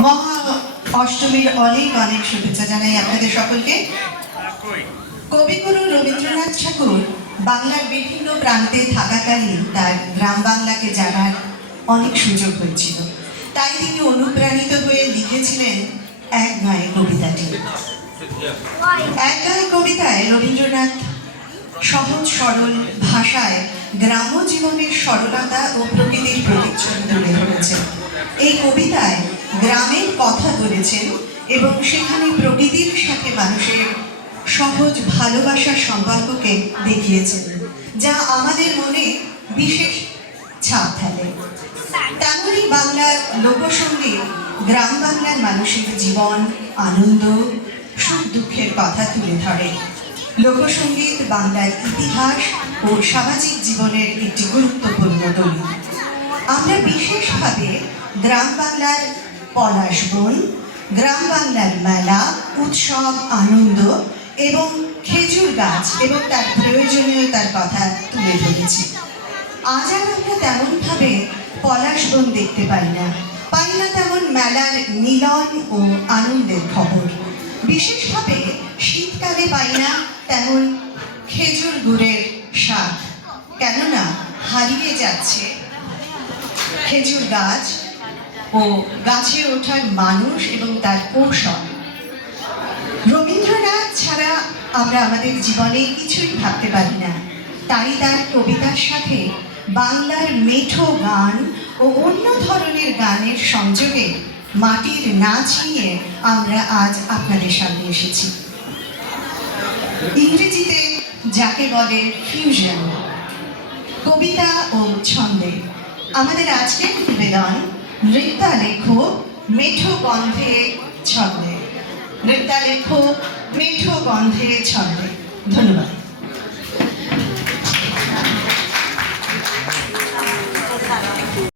মহা অষ্টমীর অনেক অনেক শুভেচ্ছা জানাই আপনাদের সকলকে। কবিগুরু রবীন্দ্রনাথ ঠাকুর বাংলার বিভিন্ন প্রান্তে থাকাকালীন তার গ্রাম বাংলাকে জানার অনেক সুযোগ হয়েছিল, তাই তিনি অনুপ্রাণিত হয়ে লিখেছিলেন এক নয় কবিতাটি। এক নয় কবিতায় রবীন্দ্রনাথ সহজ সরল ভাষায় গ্রাম্য জীবনের সরলতা ও প্রকৃতির প্রতিচ্ছবি তুলে ধরেছেন। এই কবিতায় গ্রামের কথা বলেছেন এবং সেখানে প্রকৃতির সাথে মানুষের সহজ ভালোবাসার সম্পর্ককে দেখিয়েছেন, যা আমাদের মনে বিশেষ ছাপ ফেলে। তেমনই বাংলার লোকসঙ্গীত গ্রাম বাংলার মানুষের জীবন, আনন্দ, সুখ দুঃখের কথা তুলে ধরে। লোকসঙ্গীত বাংলার ইতিহাস ও সামাজিক জীবনের একটি গুরুত্বপূর্ণ দলিল। আমরা বিশেষভাবে গ্রাম বাংলার পলাশ বন, গ্রাম বাংলার মেলা, উৎসব, আনন্দ এবং খেজুর গাছ এবং তার প্রয়োজনীয়তার কথা তুলে ধরেছি। আজ আর আমরা তেমনভাবে পলাশ বন দেখতে পাই না তেমন মেলার মিলন ও আনন্দের খবর। বিশেষভাবে শীতকালে পাই না তেমন খেজুর গুড়ের স্বাদ, কেননা হারিয়ে যাচ্ছে খেজুর গাছ ও গাছে ওঠার মানুষ এবং তার কৌশল। রবীন্দ্রনাথ ছাড়া আমরা আমাদের জীবনে কিছুই ভাবতে পারি না, তাই তার কবিতার সাথে বাংলার মেঠো গান ও অন্য ধরনের গানের সংযোগে মাটির নাচ নিয়ে আমরা আজ আপনাদের সামনে এসেছি। ইংরেজিতে যাকে বলে ফিউশন, কবিতা ও ছন্দে আমাদের আজকের নিবেদন নৃত্যালেখ মেঠো গন্ধে ছন্দে। নৃত্যালেখ মেঠো গন্ধে ছন্দে। ধন্যবাদ।